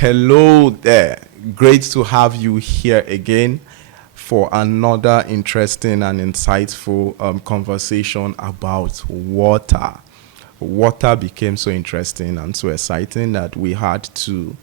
Hello there. Great to have you here again for another interesting and insightful conversation about water. Water became so interesting and so exciting that we had to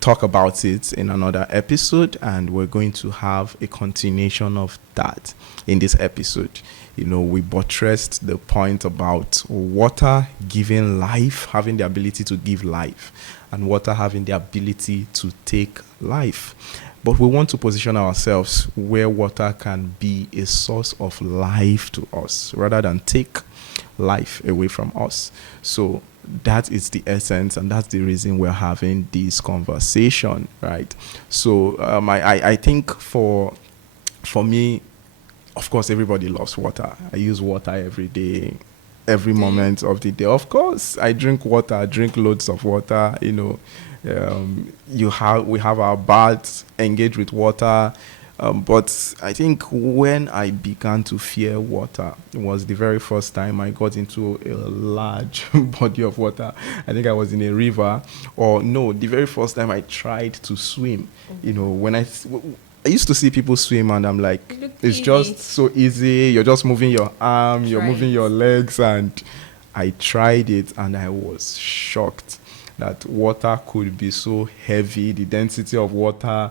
talk about it in another episode, and we're going to have a continuation of that in this episode. We buttressed the point about water giving life, having the ability to give life, and water having the ability to take life. But we want to position ourselves where water can be a source of life to us rather than take life away from us. So that is the essence, and that's the reason we're having this conversation, right? So I think for me, of course, everybody loves water. I use water every day, every moment of the day. Of course, I drink water. I drink loads of water. We have our baths, engage with water. But I think when I began to fear water was the very first time I got into a large body of water. I think I was in a river, or no, the very first time I tried to swim. When I used to see people swim, and I'm like, it's easy. just so easy. You're just moving your arm, you're moving your legs, and I tried it, and I was shocked that water could be so heavy. The density of water,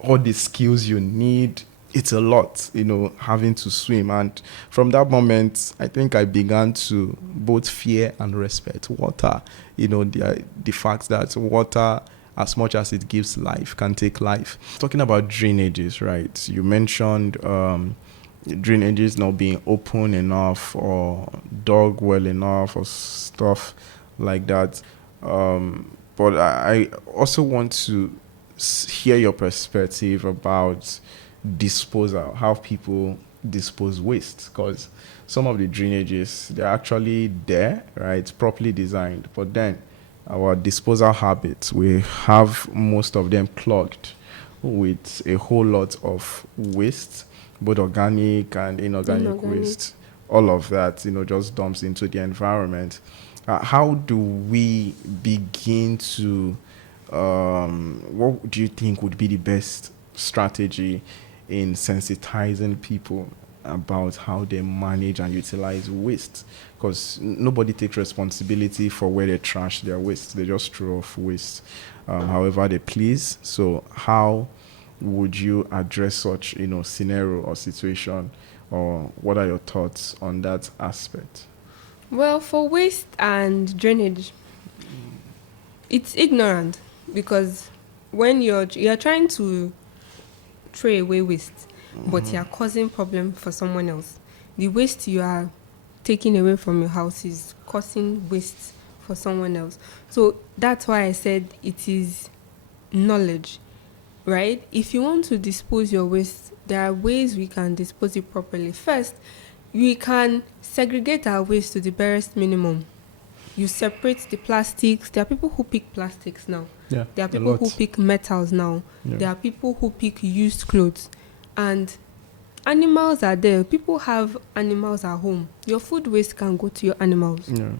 all the skills you need, it's a lot, having to swim. And from that moment, I think I began to both fear and respect water. The fact that water, as much as it gives life, can take life. Talking about drainages, right? You mentioned drainages not being open enough or dug well enough or stuff like that. But I also want to hear your perspective about disposal, how people dispose waste, because some of the drainages, they're actually there, right, properly designed, but then our disposal habits, we have most of them clogged with a whole lot of waste, both organic and inorganic waste. All of that, just dumps into the environment. How do we begin to what do you think would be the best strategy in sensitizing people about how they manage and utilize waste? Because nobody takes responsibility for where they trash their waste. They just throw off waste however they please. So how would you address such scenario or situation, or what are your thoughts on that aspect? Well, for waste and drainage, it's ignorant, because when you're trying to throw away waste, but you're causing problem for someone else. The waste you are taking away from your house is causing waste for someone else. So that's why I said it is knowledge, right? If you want to dispose your waste, there are ways we can dispose it properly. First, we can segregate our waste to the barest minimum. You separate the plastics. There are people who pick plastics now. Yeah, there are people who pick metals now. Yeah. There are people who pick used clothes. And animals are there. People have animals at home. Your food waste can go to your animals. Yeah.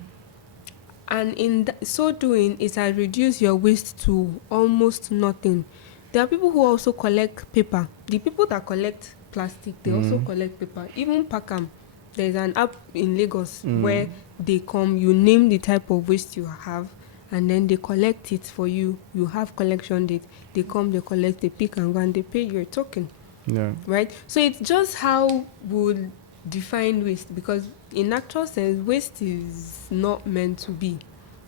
And in so doing, it has reduced your waste to almost nothing. There are people who also collect paper. The people that collect plastic, they also collect paper. Even Pakam, there's an app in Lagos where they come, you name the type of waste you have, and then they collect it for you. You have collection date. They come, they collect, they pick and go, and they pay your token. Yeah. Right? So it's just how we'll define waste, because in actual sense, waste is not meant to be.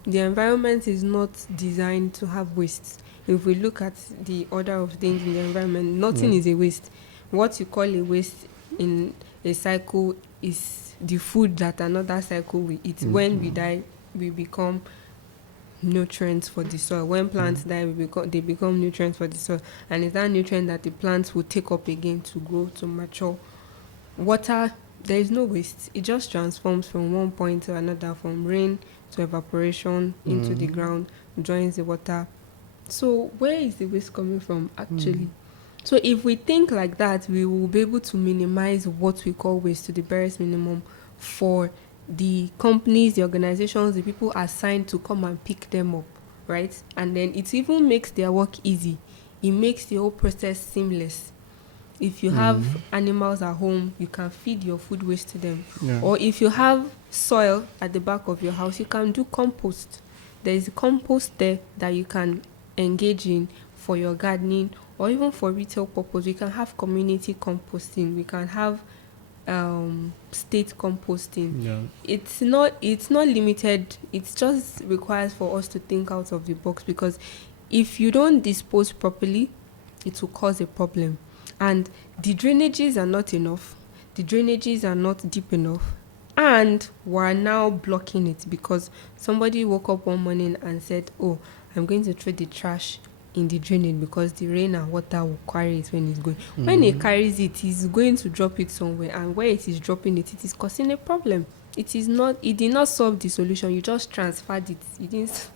The environment is not designed to have waste. If we look at the order of things in the environment, nothing is a waste. What you call a waste in a cycle is the food that another cycle will eat. When we die, we become nutrients for the soil. When plants die, they become nutrients for the soil. And it's that nutrient that the plants will take up again to grow, to mature. Water, there is no waste. It just transforms from one point to another, from rain to evaporation into the ground, joins the water. So where is the waste coming from, actually? So if we think like that, we will be able to minimize what we call waste to the barest minimum for the companies, the organizations, the people assigned to come and pick them up, right? And then it even makes their work easy. It makes the whole process seamless. If you have animals at home, you can feed your food waste to them. Yeah. Or if you have soil at the back of your house, you can do compost. There is compost there that you can engage in for your gardening or even for retail purpose. We can have community composting. We can have state composting. Yeah. It's not limited. It just requires for us to think out of the box, because if you don't dispose properly, it will cause a problem. And the drainages are not enough. The drainages are not deep enough. And we're now blocking it because somebody woke up one morning and said, oh, I'm going to throw the trash in the drainage because the rain and water will carry it when it's going. When it carries it, he's going to drop it somewhere. And where it is dropping it, it is causing a problem. It did not solve the solution. You just transferred it. You didn't.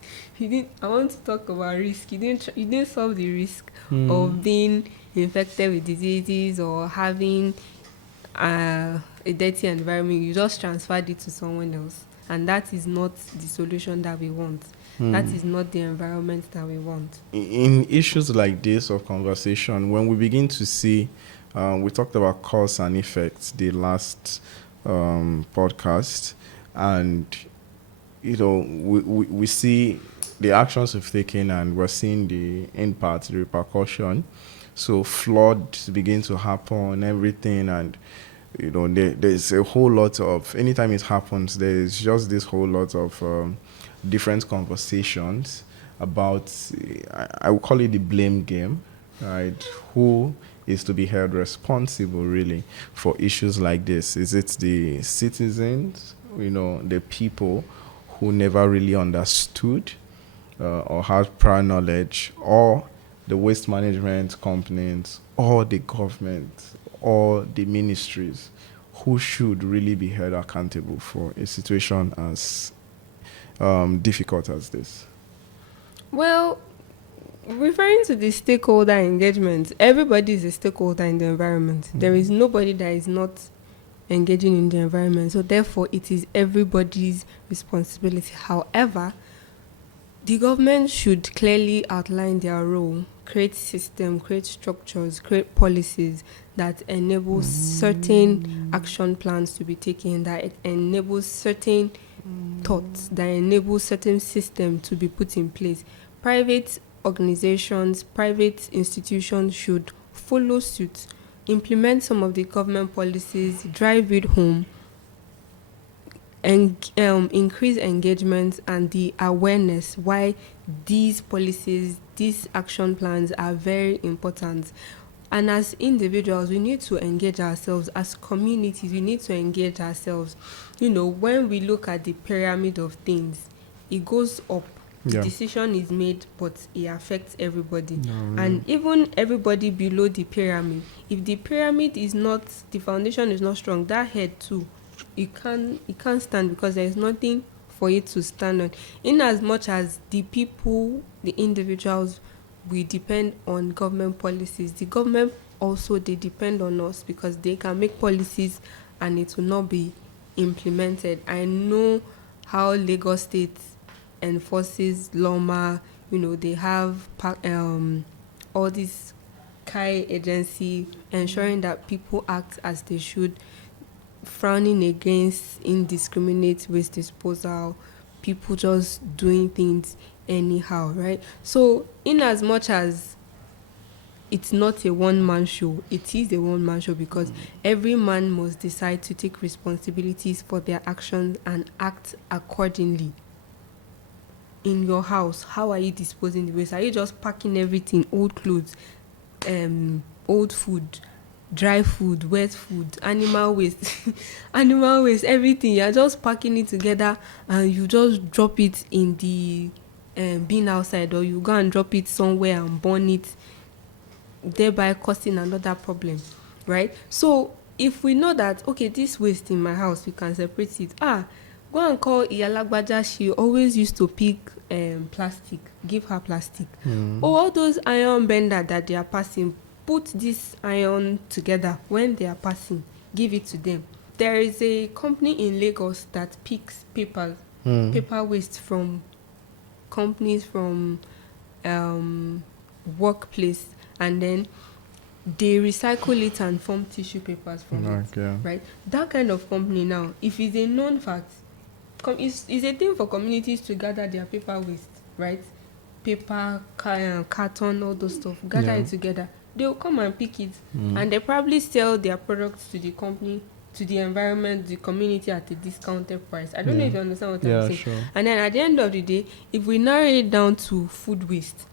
I want to talk about risk. You didn't solve the risk of being infected with diseases or having a dirty environment. You just transferred it to someone else, and that is not the solution that we want. That is not the environment that we want. In issues like this of conversation, when we begin to see, we talked about cause and effects the last podcast, and we see the actions we've taken, and we're seeing the impact, the repercussion. So floods begin to happen, everything, and there's a whole lot of, anytime it happens, there's just this whole lot of different conversations about, I would call it the blame game, right? Who is to be held responsible really for issues like this? Is it the citizens, the people who never really understood or had prior knowledge, or the waste management companies, or the government, or the ministries, who should really be held accountable for a situation as difficult as this? Well, referring to the stakeholder engagement, everybody is a stakeholder in the environment. There is nobody that is not engaging in the environment. So therefore, it is everybody's responsibility. However, the government should clearly outline their role, create system, create structures, create policies that enable certain action plans to be taken, that enable certain thoughts, that enable certain system to be put in place. Private organizations, private institutions should follow suit, implement some of the government policies, drive it home, and increase engagement and the awareness why these policies, these action plans are very important. And as individuals, we need to engage ourselves. As communities, we need to engage ourselves. When we look at the pyramid of things, it goes up. The decision is made, but it affects everybody. And even everybody below the pyramid. If the pyramid is not, the foundation is not strong, that head too, it can't stand, because there is nothing for it to stand on. In as much as the people, the individuals, we depend on government policies, the government also, they depend on us, because they can make policies and it will not be implemented. I know how Lagos State enforces LOMA. They have all this KAI agency ensuring that people act as they should, frowning against indiscriminate waste disposal, people just doing things anyhow, right? So in as much as it's not a one-man show, it is a one-man show, because every man must decide to take responsibilities for their actions and act accordingly. In your house, how are you disposing the waste? Are you just packing everything, old clothes, old food, dry food, wet food, animal waste, everything? You're just packing it together and you just drop it in the bin outside, or you go and drop it somewhere and burn it, thereby causing another problem, right? So if we know that, okay, this waste in my house, we can separate it. Go and call Iyalagbaja. She always used to pick plastic. Give her plastic. All those iron bender that they are passing, put this iron together when they are passing. Give it to them. There is a company in Lagos that picks paper waste from companies from workplace, and then they recycle it and form tissue papers from it, Okay. right? That kind of company now, if it's a known fact, it's a thing for communities to gather their paper waste, right? Paper, carton, all those stuff, gather Yeah. it together. They'll come and pick it, and they probably sell their products to the company, to the environment, the community at a discounted price. I don't know Yeah. if you understand what I'm Yeah, saying. sure. And then at the end of the day, if we narrow it down to food waste,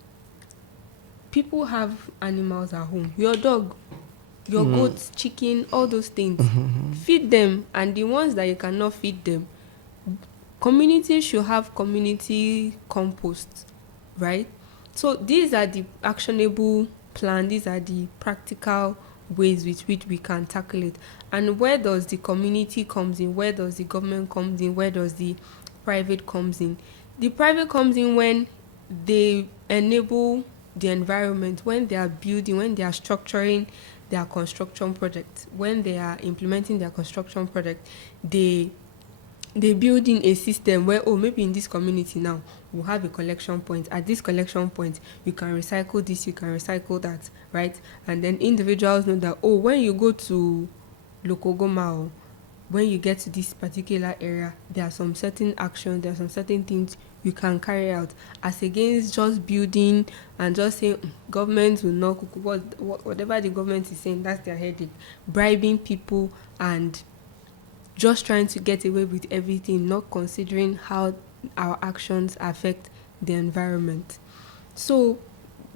people have animals at home. Your dog, your goats, chicken, all those things. Feed them, and the ones that you cannot feed them, communities should have community compost, right? So these are the actionable plan. These are the practical ways with which we can tackle it. And where does the community comes in? Where does the government comes in? Where does the private comes in? The private comes in when they enable the environment, when they are building, when they are structuring their construction project, when they are implementing their construction project, they build in a system where, oh, maybe in this community now we'll have a collection point. At this collection point, you can recycle this, you can recycle that, right? And then individuals know that, oh, when you go to Lokogoma, or when you get to this particular area, there are some certain actions, there are some certain things you can carry out, as against just building and just saying, government will not cook whatever the government is saying, that's their headache, bribing people and just trying to get away with everything, not considering how our actions affect the environment. So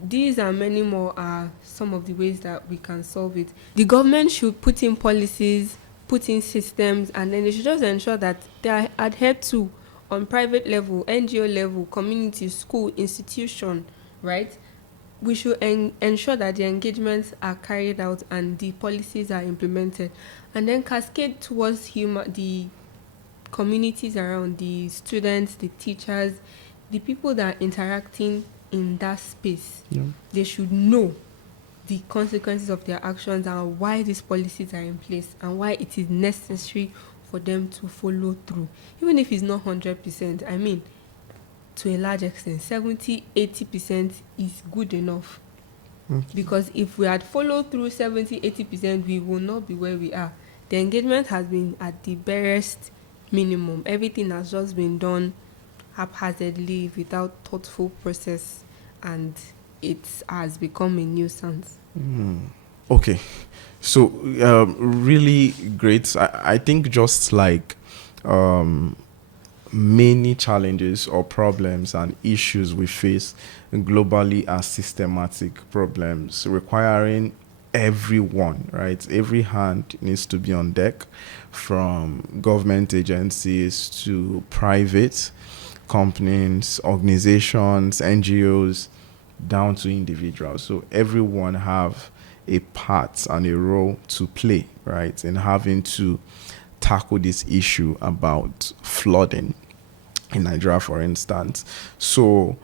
these and many more are some of the ways that we can solve it. The government should put in policies, put in systems, and then they should just ensure that they are adhered to on private level, NGO level, community, school, institution, right? We should ensure that the engagements are carried out and the policies are implemented, and then cascade towards the communities around, the students, the teachers, the people that are interacting in that space. Yeah. They should know the consequences of their actions and why these policies are in place and why it is necessary for them to follow through, even if it's not 100%. I mean, to a large extent, 70-80% is good enough. Because if we had followed through 70-80%, we will not be where we are. The engagement has been at the barest minimum. Everything has just been done haphazardly without thoughtful process, and it has become a nuisance. Okay. So, really great. I think just like many challenges or problems and issues we face globally are systematic problems requiring everyone, right? Every hand needs to be on deck, from government agencies to private companies, organizations, NGOs, down to individuals. So everyone have a part and a role to play, right, in having to tackle this issue about flooding in Nigeria, for instance. So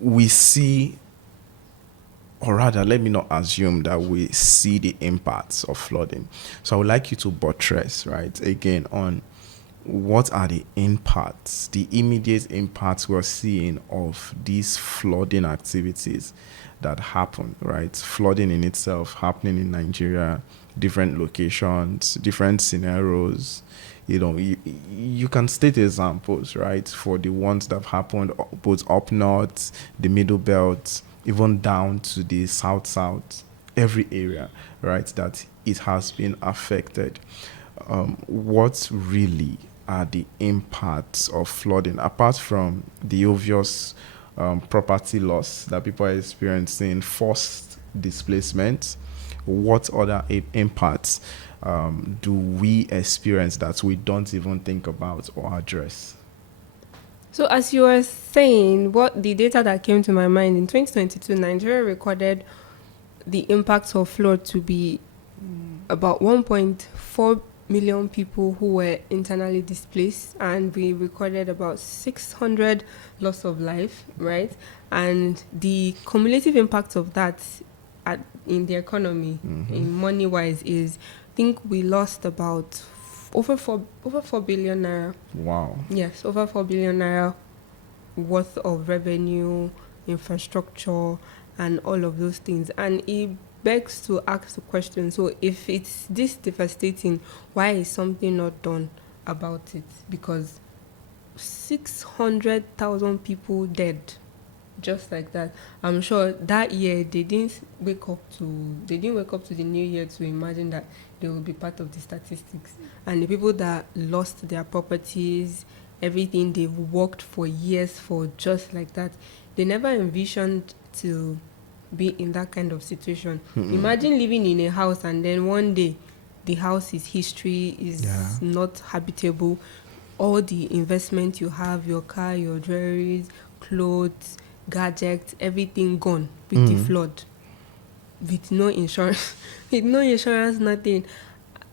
we see, or rather, let me not assume that we see the impacts of flooding. So I would like you to buttress, right, again on what are the impacts, the immediate impacts we're seeing of these flooding activities that happen, right? Flooding in itself happening in Nigeria, different locations, different scenarios. You can state examples, right, for the ones that have happened both up north, the middle belt, even down to the south, every area, right, that it has been affected. What really are the impacts of flooding, apart from the obvious property loss that people are experiencing, forced displacement? What other impacts do we experience that we don't even think about or address? So as you were saying, what the data that came to my mind, in 2022, Nigeria recorded the impacts of flood to be about 1.4 million people who were internally displaced, and we recorded about 600 loss of life, right? And the cumulative impact of that in the economy, in money wise, is, I think we lost about over 4 billion naira. Wow. Yes, over 4 billion naira worth of revenue, infrastructure, and all of those things. And it begs to ask the question, so if it's this devastating, why is something not done about it? Because 600,000 people dead just like that. I'm sure that year they didn't wake up to the new year to imagine that they will be part of the statistics. And the people that lost their properties, everything they've worked for years for, just like that, they never envisioned to be in that kind of situation. Imagine living in a house and then one day the house is history, is not habitable. All the investment you have, your car, your jewelry, clothes, gadgets, everything gone with the flood, with no insurance, nothing.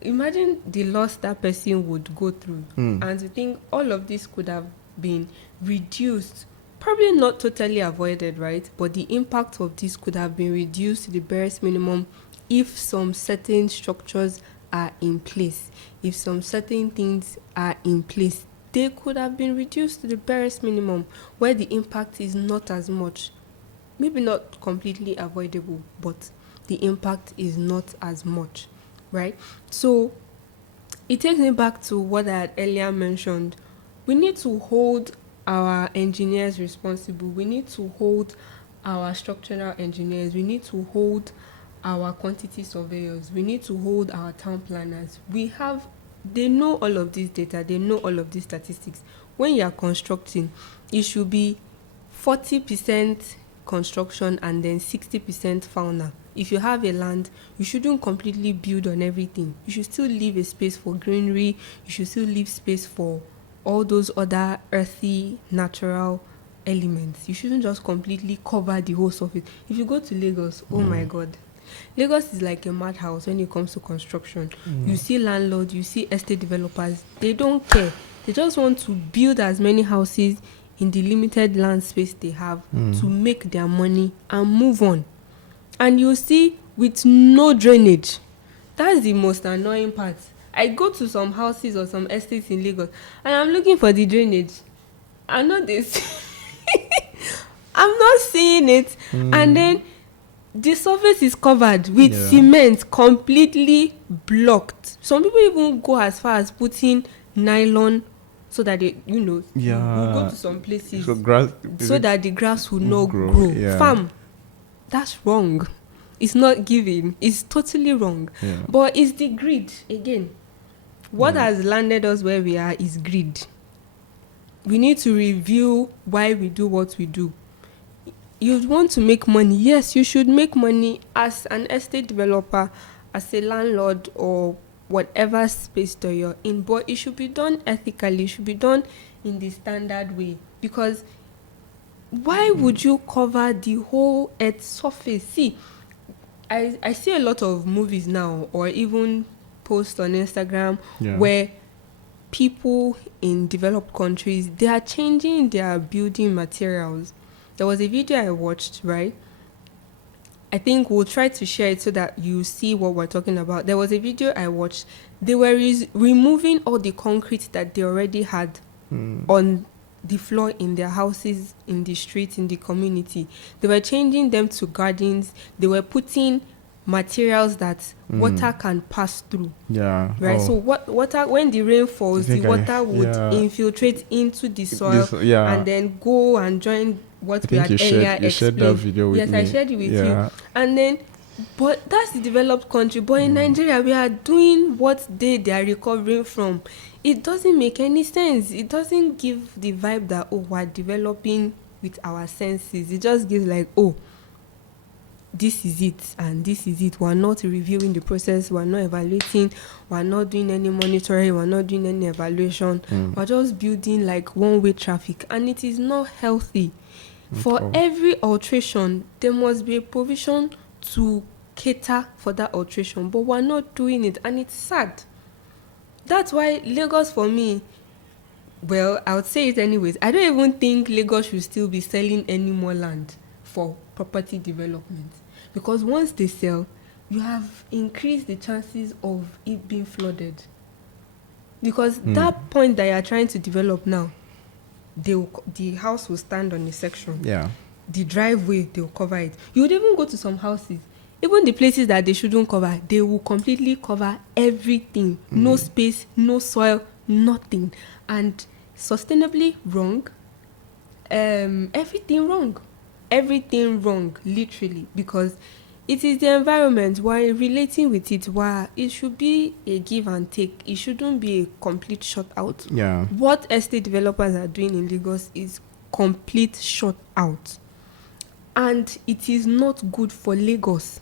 Imagine the loss that person would go through. And to think all of this could have been reduced, probably not totally avoided, right? But the impact of this could have been reduced to the barest minimum if some certain structures are in place. If some certain things are in place, they could have been reduced to the barest minimum where the impact is not as much. Maybe not completely avoidable, but the impact is not as much, right? So it takes me back to what I had earlier mentioned. We need to hold our engineers responsible. We need to hold our structural engineers. We need to hold our quantity surveyors. We need to hold our town planners. They know all of this data. They know all of these statistics. When you are constructing, it should be 40% construction and then 60% fauna. If you have a land, you shouldn't completely build on everything. You should still leave a space for greenery. You should still leave space for all those other earthy, natural elements. You shouldn't just completely cover the whole surface. If you go to Lagos, oh my God, Lagos is like a madhouse when it comes to construction. You see landlords, you see estate developers, they don't care. They just want to build as many houses in the limited land space they have to make their money and move on. And you see, with no drainage. That's the most annoying part. I go to some houses or some estates in Lagos and I'm looking for the drainage. I'm not this. I'm not seeing it. And then the surface is covered with cement, completely blocked. Some people even go as far as putting nylon so that they, you go to some places so that the grass will not grow. Yeah. Fam, that's wrong. It's not giving. It's totally wrong. Yeah. But it's the greed again. What has landed us where we are is greed. We need to review why we do what we do. You want to make money. Yes, you should make money as an estate developer, as a landlord, or whatever space that you're in. But it should be done ethically. It should be done in the standard way. Because why would you cover the whole earth's surface? See, I see a lot of movies now, or even posts on Instagram, where people in developed countries, they are changing their building materials. There was a video I watched, right? I think we'll try to share it so that you see what we're talking about. There was a video I watched. They were removing all the concrete that they already had on the floor in their houses, in the streets, in the community. They were changing them to gardens. They were putting materials that water can pass through. Yeah. Right. So water, when the rain falls, the water would infiltrate into the soil and then go and join what we had earlier explained. You shared that video with me. Yes, I shared it with you. And then, but that's the developed country. But in Nigeria, we are doing what they are recovering from. It doesn't make any sense. It doesn't give the vibe that, we're developing with our senses. It just gives like, this is it and this is it. We're not reviewing the process. We're not evaluating. We're not doing any monitoring. We're not doing any evaluation. We're just building like one-way traffic. And it is not healthy. For every alteration, there must be a provision to cater for that alteration. But we're not doing it. And it's sad. That's why Lagos, for me, well, I would say it anyways. I don't even think Lagos should still be selling any more land for property development. Because once they sell, you have increased the chances of it being flooded. Because that point that you're trying to develop now, the house will stand on a section. Yeah. The driveway, they'll cover it. You would even go to some houses, even the places that they shouldn't cover, they will completely cover everything. No space, no soil, nothing. And sustainably wrong, everything wrong, literally, because it is the environment. While relating with it, while it should be a give and take, it shouldn't be a complete shut out. Yeah. What estate developers are doing in Lagos is complete shut out, and it is not good for Lagos.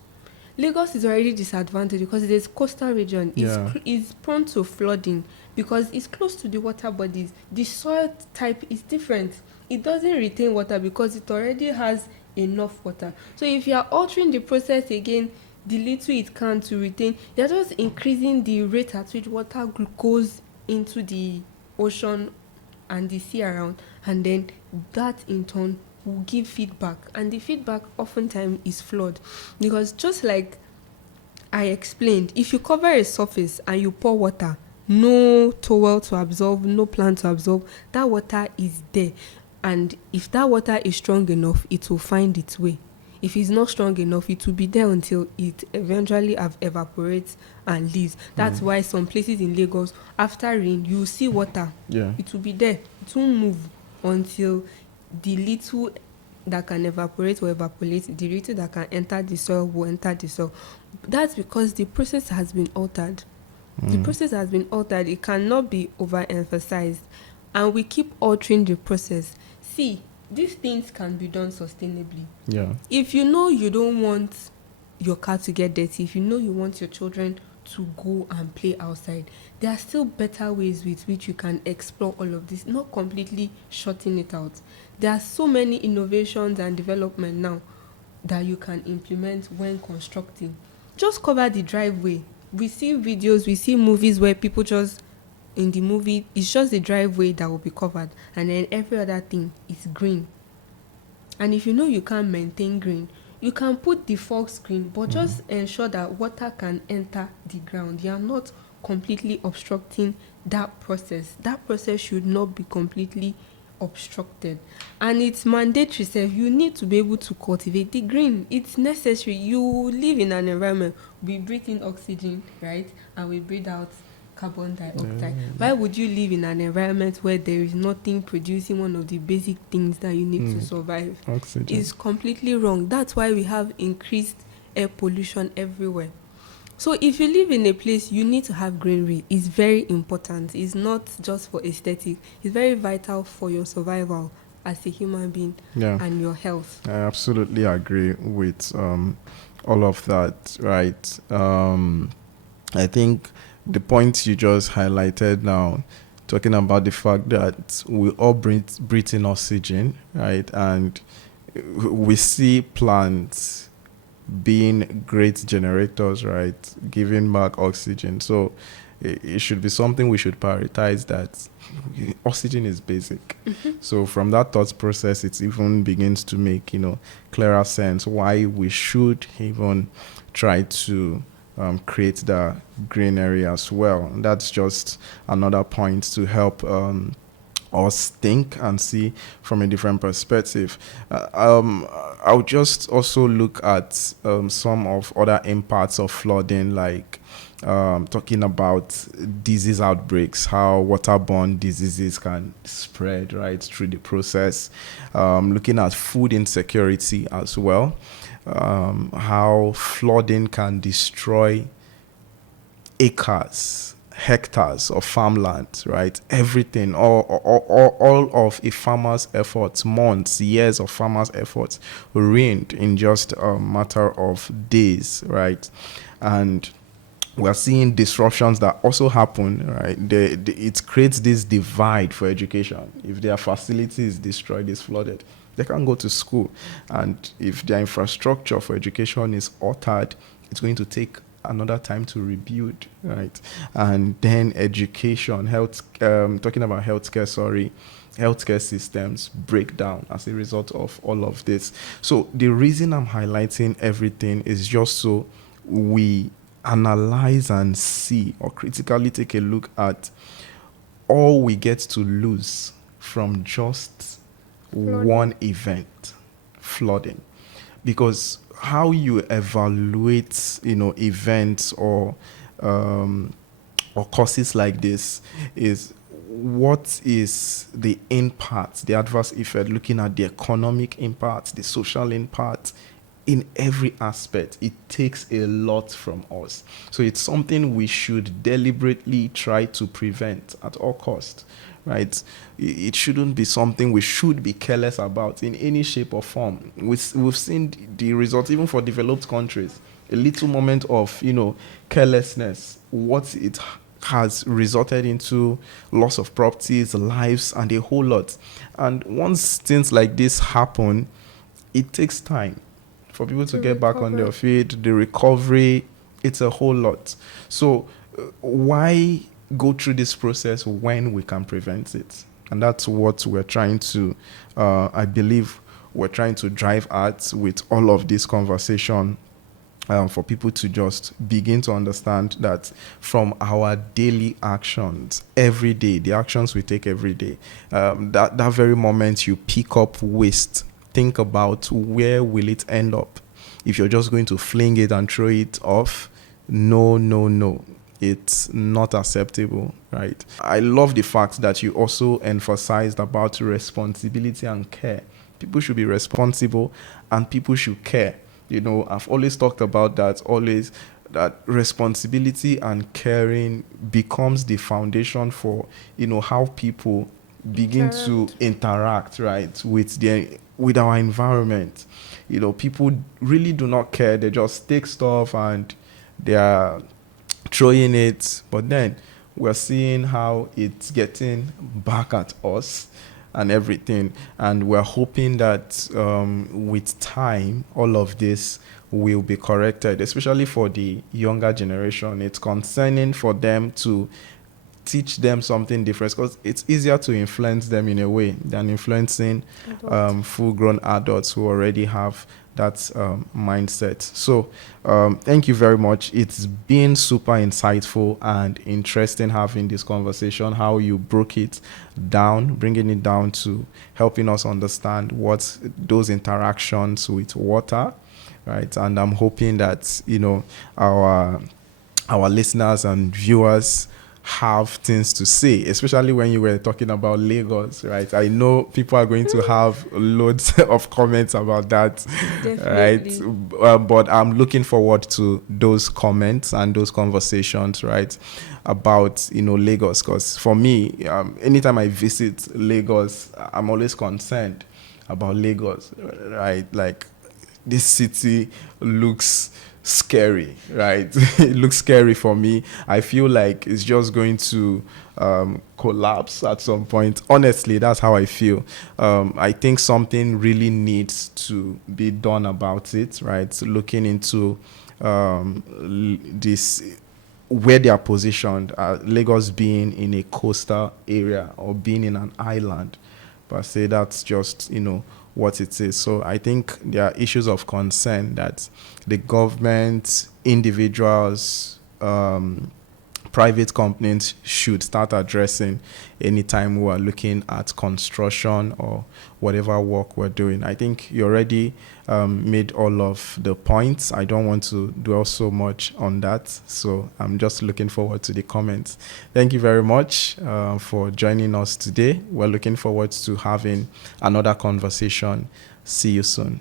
Lagos is already disadvantaged because it is coastal region. Yeah. It's prone to flooding because it's close to the water bodies. The soil type is different. It doesn't retain water because it already has enough water. So if you are altering the process again, the little it can to retain, you're just increasing the rate at which water goes into the ocean and the sea around, and then that in turn will give feedback, and the feedback oftentimes is flawed, because just like I explained, if you cover a surface and you pour water, no towel to absorb, no plant to absorb, that water is there, and if that water is strong enough, it will find its way. If it's not strong enough, it will be there until it eventually evaporates and leaves. That's why some places in Lagos, after rain, you see water. Yeah. It will be there. It won't move until the little that can evaporate will evaporate. The little that can enter the soil will enter the soil. That's because the process has been altered. The process has been altered. It cannot be overemphasized. And we keep altering the process. See, these things can be done sustainably. Yeah. If you know you don't want your car to get dirty, if you know you want your children to go and play outside, there are still better ways with which you can explore all of this, not completely shutting it out. There are so many innovations and development now that you can implement when constructing. Just cover the driveway. We see videos, we see movies where people just, in the movie, it's just the driveway that will be covered, and then every other thing is green. And if you know you can't maintain green, you can put the fog screen, but just ensure that water can enter the ground. You are not completely obstructing that process. That process should not be completely obstructed. And it's mandatory, so you need to be able to cultivate the green. It's necessary. You live in an environment, we breathe in oxygen, right? And we breathe out carbon dioxide. Why would you live in an environment where there is nothing producing one of the basic things that you need to survive? Oxygen. It's completely wrong. That's why we have increased air pollution everywhere. So if you live in a place, you need to have greenery. It's very important. It's not just for aesthetic. It's very vital for your survival as a human being and your health. I absolutely agree with all of that, right? I think the point you just highlighted now, talking about the fact that we all breathe in oxygen, right? And we see plants being great generators, right? Giving back oxygen. So it should be something we should prioritize, that oxygen is basic. So from that thought process, it even begins to make, clearer sense why we should even try to create the greenery as well. And that's just another point to help us think and see from a different perspective. I'll just also look at some of other impacts of flooding, like talking about disease outbreaks, how waterborne diseases can spread right through the process, looking at food insecurity as well, how flooding can destroy acres, hectares of farmland, right? Everything, all of a farmer's efforts, months, years of farmer's efforts ruined in just a matter of days, right? And we're seeing disruptions that also happen, right? It creates this divide for education. If their facility is destroyed, is flooded, they can't go to school. And if their infrastructure for education is altered, it's going to take another time to rebuild, right? And then education, talking about healthcare systems break down as a result of all of this. So the reason I'm highlighting everything is just so we analyze and see, or critically take a look at all we get to lose from just Flooding. one event, flooding. Because how you evaluate, events or causes like this is what is the impact, the adverse effect, looking at the economic impact, the social impact, in every aspect. It takes a lot from us. So it's something we should deliberately try to prevent at all cost, right? It shouldn't be something we should be careless about in any shape or form. We've seen the results even for developed countries. A little moment of, carelessness, what it has resulted into loss of properties, lives, and a whole lot. And once things like this happen, it takes time for people to get back on their feet. The recovery, it's a whole lot. So why go through this process when we can prevent it? And that's what we're trying to, I believe, we're trying to drive at with all of this conversation. For people to just begin to understand that from our daily actions every day, the actions we take every day, that very moment you pick up waste, think about where will it end up. If you're just going to fling it and throw it off, no, it's not acceptable, right? I love the fact that you also emphasized about responsibility and care. People should be responsible and people should care. I've always talked about that, that responsibility and caring becomes the foundation for, how people begin to interact, right, with our environment. People really do not care. They just take stuff and they are throwing it. But then we're seeing how it's getting back at us and everything. And we're hoping that with time, all of this will be corrected, especially for the younger generation. It's concerning for them to teach them something different, because it's easier to influence them in a way than influencing full-grown adults who already have that mindset. So thank you very much. It's been super insightful and interesting having this conversation, how you broke it down, bringing it down to helping us understand what those interactions with water, right? And I'm hoping that our listeners and viewers have things to say, especially when you were talking about Lagos, right? I know people are going to have loads of comments about that. Definitely. Right? But I'm looking forward to those comments and those conversations, right, about Lagos, because for me, anytime I visit Lagos, I'm always concerned about Lagos, right? Like, this city looks scary, right? It looks scary for me. I feel like it's just going to collapse at some point. Honestly, that's how I feel. I think something really needs to be done about it, right? So looking into this, where they are positioned, Lagos being in a coastal area or being in an island, per se, that's just, what it is. So I think there are issues of concern that the government, individuals, private companies should start addressing anytime we are looking at construction or whatever work we're doing. I think you already made all of the points. I don't want to dwell so much on that. So I'm just looking forward to the comments. Thank you very much for joining us today. We're looking forward to having another conversation. See you soon.